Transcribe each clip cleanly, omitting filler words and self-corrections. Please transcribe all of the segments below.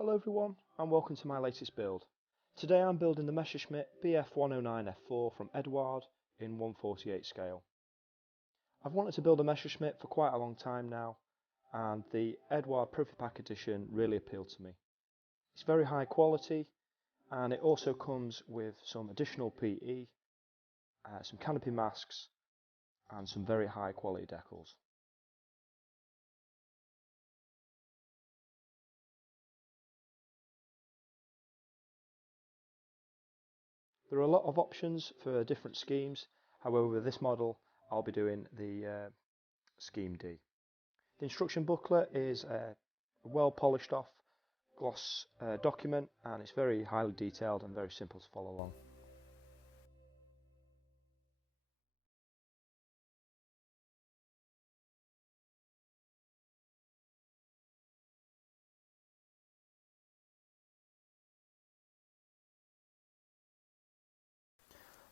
Hello everyone and welcome to my latest build. Today I'm building the Messerschmitt BF109 F-4 from Eduard in 1/48 scale. I've wanted to build a Messerschmitt for quite a long time now, and the Eduard Profi Pack edition really appealed to me. It's very high quality and it also comes with some additional PE, some canopy masks and some very high quality decals. There are a lot of options for different schemes, however with this model I'll be doing the Scheme D. The instruction booklet is a well polished off gloss document, and it's very highly detailed and very simple to follow along.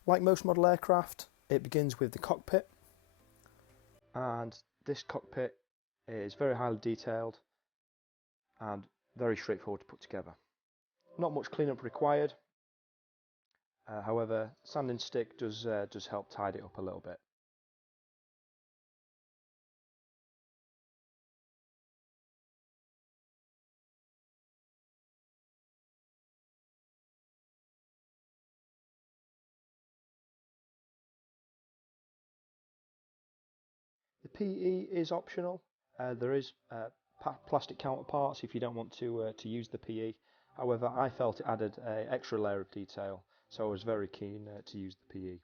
Like most model aircraft, it begins with the cockpit, and this cockpit is very highly detailed and very straightforward to put together. Not much cleanup required, however sanding stick does help tidy it up a little bit. The PE is optional. There is plastic counterparts if you don't want to use the PE. However, I felt it added an extra layer of detail, so I was very keen to use the PE.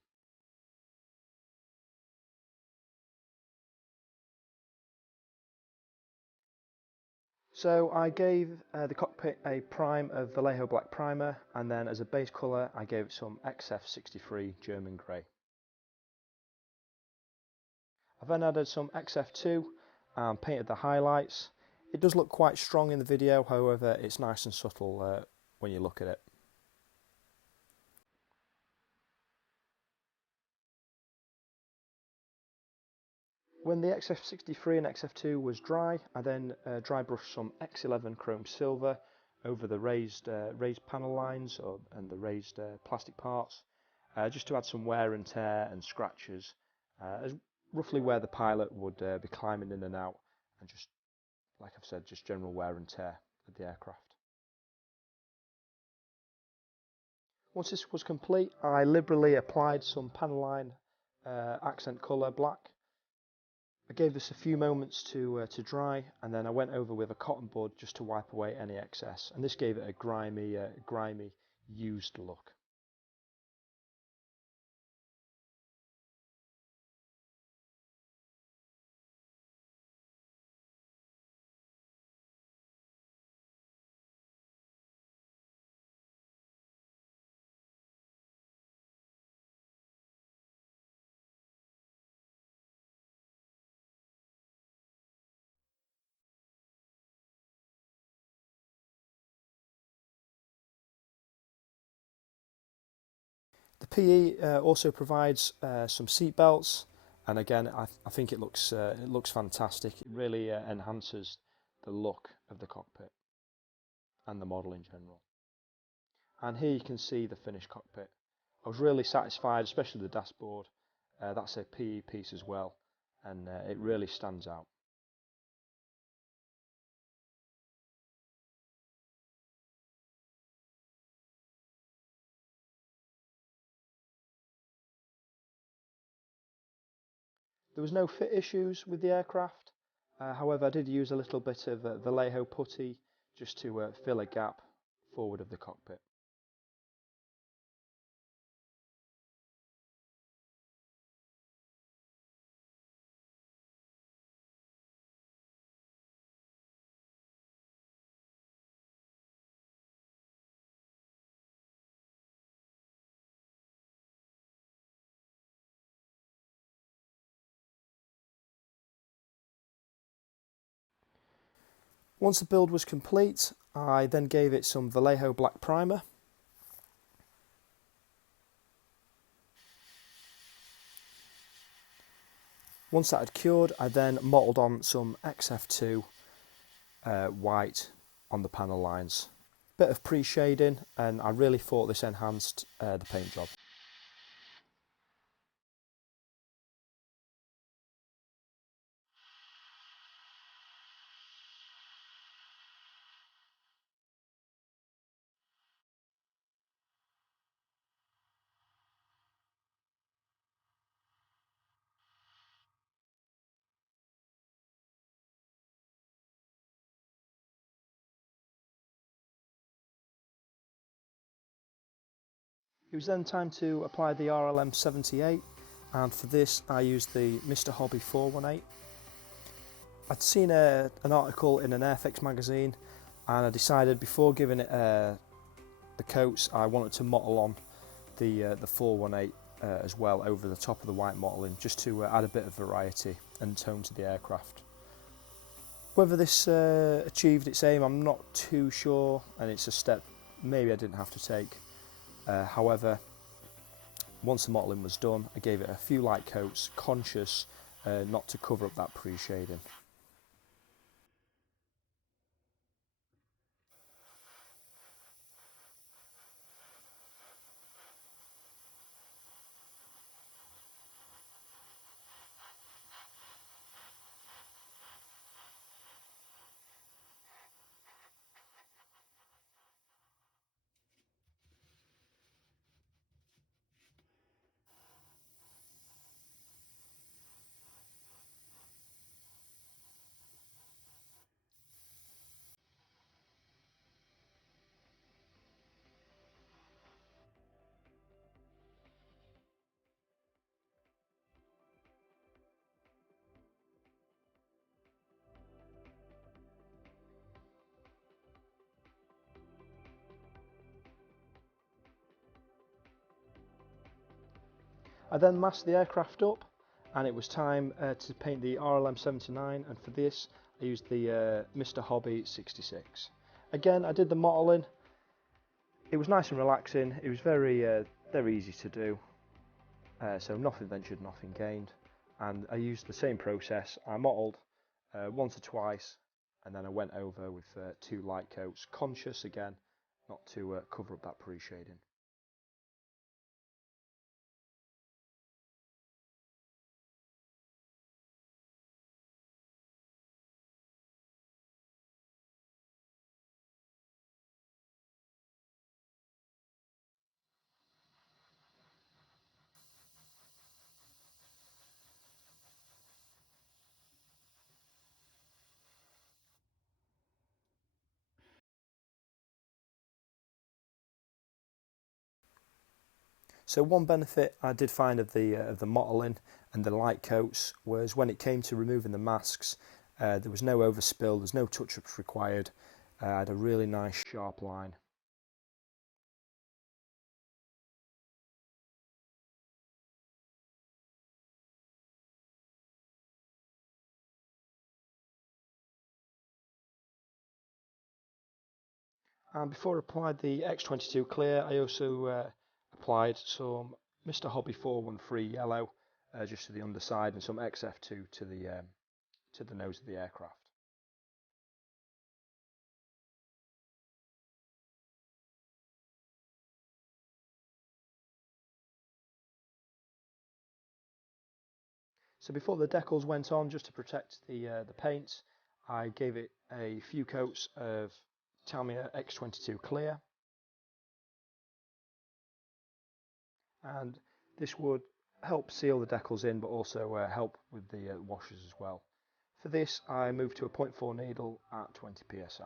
So I gave the cockpit a prime of Vallejo black primer, and then as a base colour I gave it some XF63 German grey. I then added some XF2 and painted the highlights. It does look quite strong in the video, however it's nice and subtle when you look at it. When the XF63 and XF2 was dry, I then dry brushed some X11 chrome silver over the raised panel lines and the raised plastic parts, just to add some wear and tear and scratches, as roughly where the pilot would be climbing in and out, and just, like I've said, just general wear and tear of the aircraft. Once this was complete, I liberally applied some panel line accent colour black. I gave this a few moments to dry, and then I went over with a cotton bud just to wipe away any excess, and this gave it a grimy, used look. The PE also provides some seat belts, and again I think it looks fantastic. It really enhances the look of the cockpit and the model in general. And here you can see the finished cockpit. I was really satisfied, especially the dashboard. That's a PE piece as well, and it really stands out. There was no fit issues with the aircraft, however I did use a little bit of Vallejo putty just to fill a gap forward of the cockpit. Once the build was complete, I then gave it some Vallejo black primer. Once that had cured, I then mottled on some XF2 white on the panel lines, bit of pre-shading, and I really thought this enhanced the paint job. It was then time to apply the RLM 78, and for this I used the Mr. Hobby 418. I'd seen an article in an Airfix magazine, and I decided before giving it the coats I wanted to model on the 418 as well over the top of the white modelling, just to add a bit of variety and tone to the aircraft. Whether this achieved its aim, I'm not too sure, and it's a step maybe I didn't have to take. However, once the modelling was done, I gave it a few light coats, conscious not to cover up that pre-shading. I then masked the aircraft up, and it was time to paint the RLM 79, and for this I used the Mr. Hobby 66. Again, I did the modelling. It was nice and relaxing. It was very easy to do, so nothing ventured, nothing gained, and I used the same process. I modelled once or twice, and then I went over with 2 light coats, conscious again not to cover up that pre-shading. So one benefit I did find of the modelling and the light coats was when it came to removing the masks, there was no overspill, there's no touch-ups required. I had a really nice sharp line. And before I applied the X22 clear, I also applied some Mr. Hobby 413 yellow just to the underside, and some XF2 to the nose of the aircraft. So before the decals went on, just to protect the paint, I gave it a few coats of Tamiya X22 clear, and this would help seal the decals in, but also help with the washers as well. For this, I moved to a 0.4 needle at 20 psi.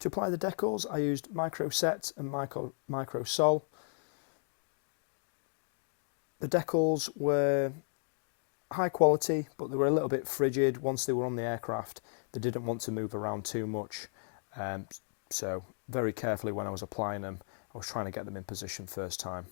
To apply the decals, I used Micro Set and Micro Sol. The decals were high quality, but they were a little bit frigid once they were on the aircraft. They didn't want to move around too much, so very carefully when I was applying them, I was trying to get them in position first time.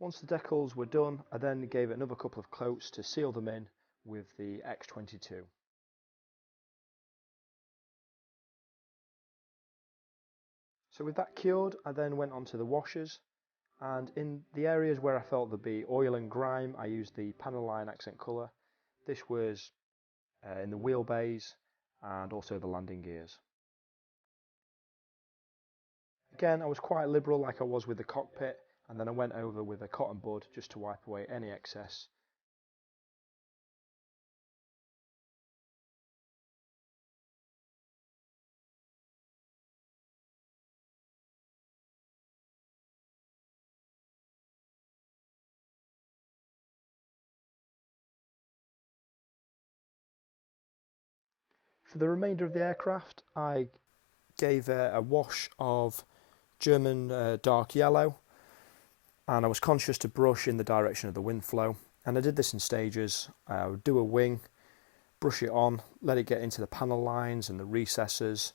Once the decals were done, I then gave it another couple of coats to seal them in with the X22. So with that cured, I then went on to the washers, and in the areas where I felt there'd be oil and grime, I used the panel line accent colour. This was in the wheel bays and also the landing gears. Again, I was quite liberal like I was with the cockpit, and then I went over with a cotton bud just to wipe away any excess. For the remainder of the aircraft, I gave a wash of German dark yellow, and I was conscious to brush in the direction of the wind flow, and I did this in stages. I would do a wing, brush it on, let it get into the panel lines and the recesses,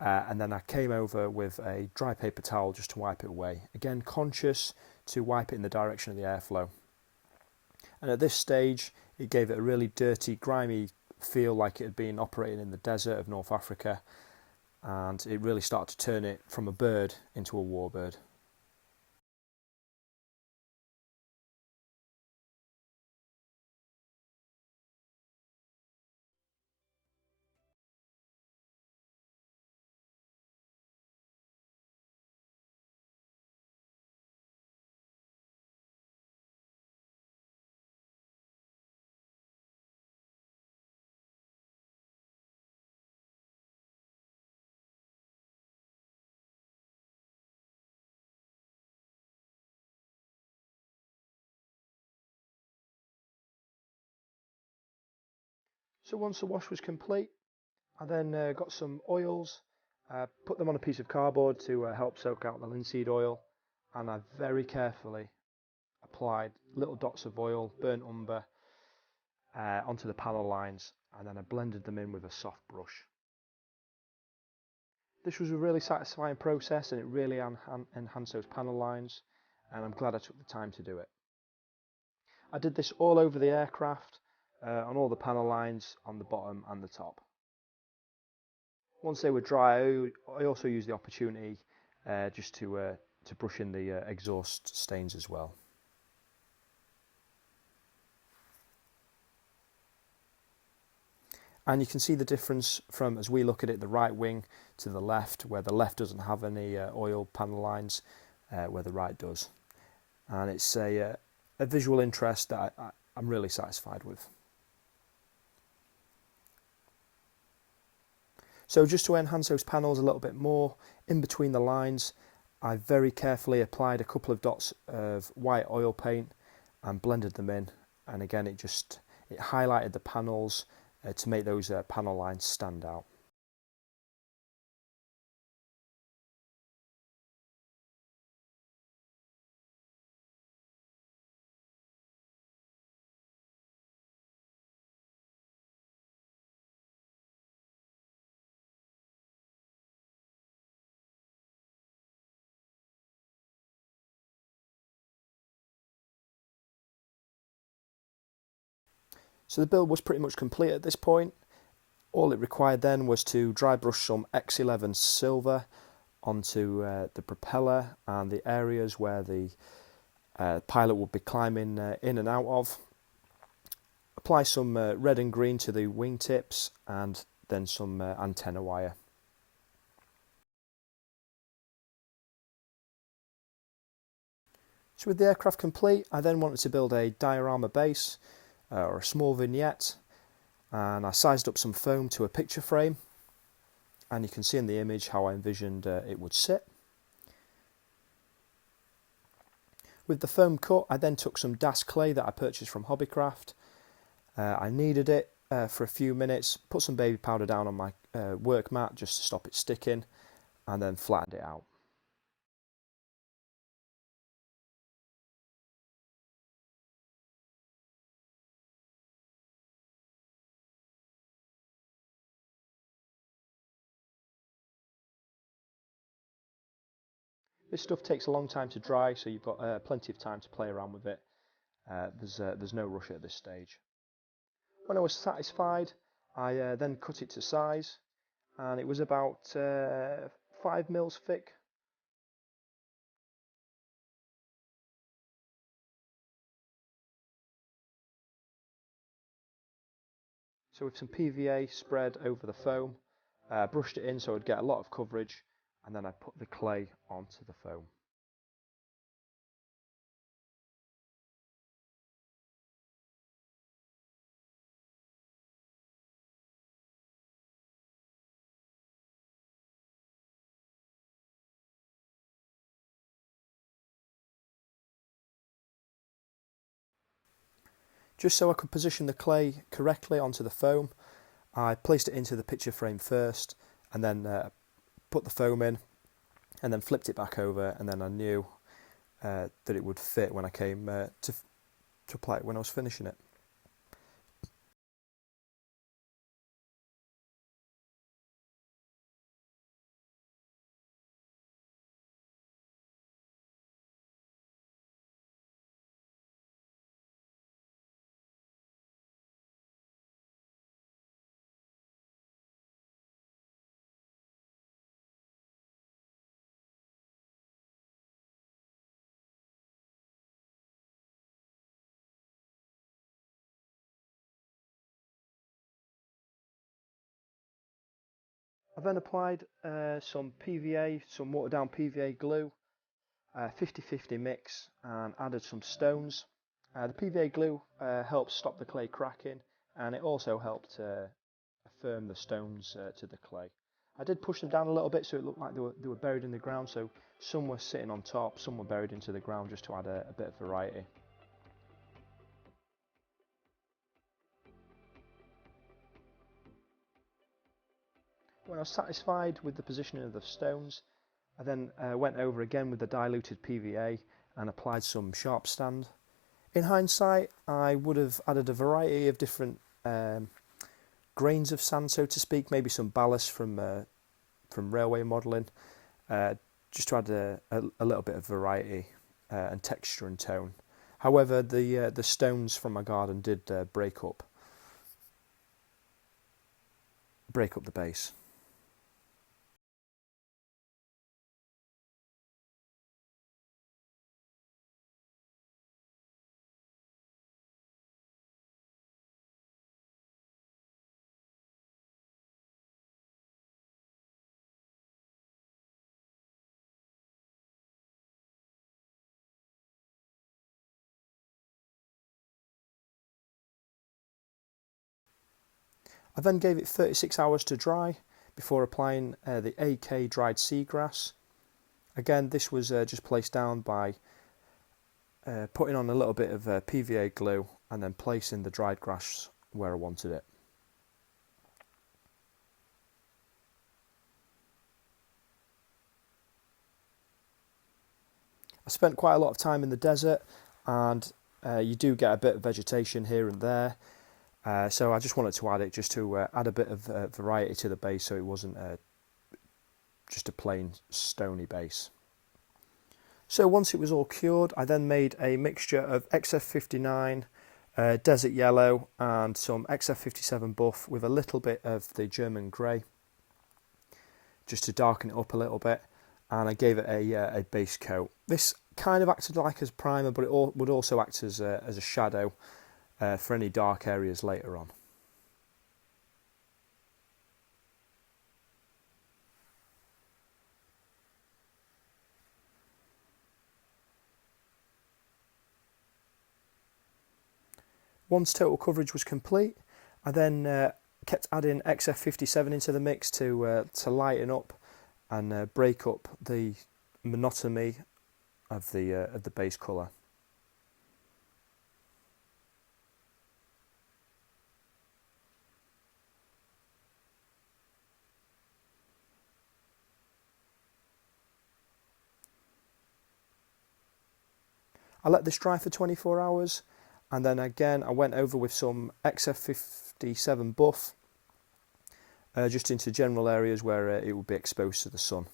and then I came over with a dry paper towel just to wipe it away. Again, conscious to wipe it in the direction of the airflow. And at this stage, it gave it a really dirty, grimy feel, like it had been operating in the desert of North Africa, and it really started to turn it from a bird into a warbird. So once the wash was complete, I then got some oils, put them on a piece of cardboard to help soak out the linseed oil, and I very carefully applied little dots of oil, burnt umber, onto the panel lines, and then I blended them in with a soft brush. This was a really satisfying process, and it really enhanced those panel lines, and I'm glad I took the time to do it. I did this all over the aircraft, on all the panel lines, on the bottom and the top. Once they were dry, I also used the opportunity just to brush in the exhaust stains as well. And you can see the difference from, as we look at it, the right wing to the left, where the left doesn't have any oil panel lines, where the right does. And it's a visual interest that I'm really satisfied with. So just to enhance those panels a little bit more, in between the lines, I very carefully applied a couple of dots of white oil paint and blended them in. And again, it highlighted the panels to make those panel lines stand out. So the build was pretty much complete at this point. All it required then was to dry brush some X11 silver onto the propeller and the areas where the pilot would be climbing in and out of. Apply some red and green to the wingtips, and then some antenna wire. So with the aircraft complete, I then wanted to build a diorama base or a small vignette, and I sized up some foam to a picture frame, and you can see in the image how I envisioned it would sit. With the foam cut, I then took some Das clay that I purchased from Hobbycraft. I kneaded it for a few minutes, put some baby powder down on my work mat just to stop it sticking, and then flattened it out. This stuff takes a long time to dry, so you've got plenty of time to play around with it. There's no rush at this stage. When I was satisfied, I then cut it to size, and it was about 5 mils thick. So with some PVA spread over the foam, brushed it in so I'd get a lot of coverage, and then I put the clay onto the foam. Just so I could position the clay correctly onto the foam, I placed it into the picture frame first, and then put the foam in, and then flipped it back over, and then I knew that it would fit when I came to apply it when I was finishing it. I then applied some PVA, some watered down PVA glue, 50-50 mix, and added some stones. The PVA glue helps stop the clay cracking, and it also helped firm the stones to the clay. I did push them down a little bit so it looked like they were buried in the ground, so some were sitting on top, some were buried into the ground, just to add a bit of variety. When I was satisfied with the positioning of the stones, I then went over again with the diluted PVA and applied some sharp stand. In hindsight, I would have added a variety of different grains of sand, so to speak, maybe some ballast from railway modelling, just to add a little bit of variety and texture and tone. However, the stones from my garden did break up the base. I then gave it 36 hours to dry before applying the AK dried seagrass. Again, this was just placed down by putting on a little bit of PVA glue and then placing the dried grass where I wanted it. I spent quite a lot of time in the desert, and you do get a bit of vegetation here and there. So I just wanted to add it just to add a bit of variety to the base, so it wasn't just a plain stony base. So once it was all cured, I then made a mixture of XF59, Desert Yellow and some XF57 buff with a little bit of the German grey, just to darken it up a little bit, and I gave it a base coat. This kind of acted like as primer, but it would also act as a shadow for any dark areas later on. Once total coverage was complete, I then kept adding XF57 into the mix to lighten up and break up the monotony of the base colour. I let this dry for 24 hours, and then again I went over with some XF57 buff just into general areas where it would be exposed to the sun.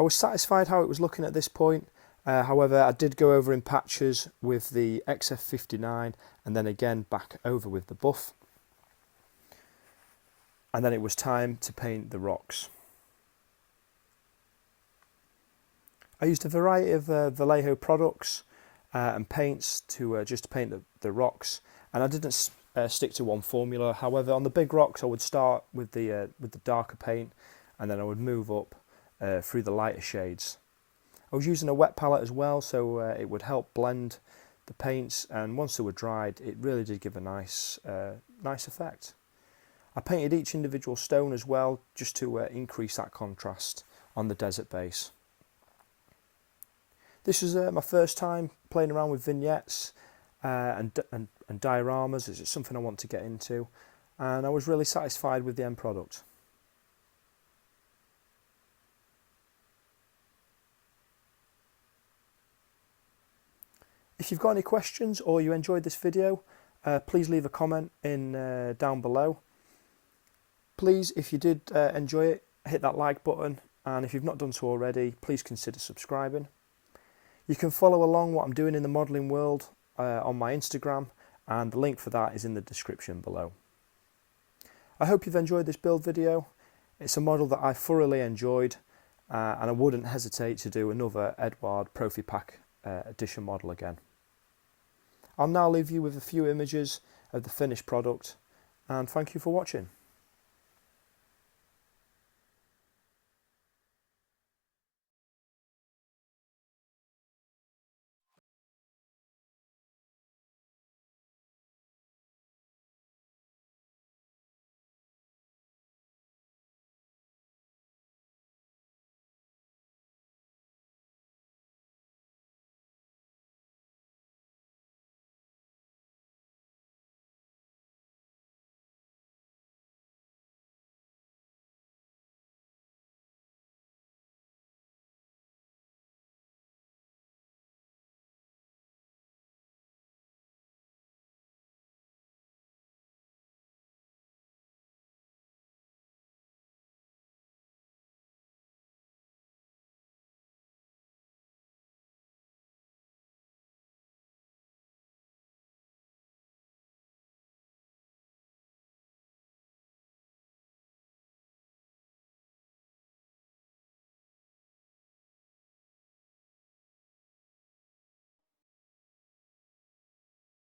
I was satisfied how it was looking at this point. However, I did go over in patches with the XF59 and then again back over with the buff. And then it was time to paint the rocks. I used a variety of Vallejo products and paints to just paint the rocks, and I didn't stick to one formula. However, on the big rocks I would start with the darker paint, and then I would move up through the lighter shades. I was using a wet palette as well, so it would help blend the paints, and once they were dried it really did give a nice effect. I painted each individual stone as well, just to increase that contrast on the desert base. This was my first time playing around with vignettes and dioramas. It's something I want to get into, and I was really satisfied with the end product. If you've got any questions or you enjoyed this video, please leave a comment in down below. Please, if you did enjoy it, hit that like button, and if you've not done so already, please consider subscribing. You can follow along what I'm doing in the modelling world on my Instagram, and the link for that is in the description below. I hope you've enjoyed this build video. It's a model that I thoroughly enjoyed, and I wouldn't hesitate to do another Eduard Profi Pack edition model again. I'll now leave you with a few images of the finished product, and thank you for watching.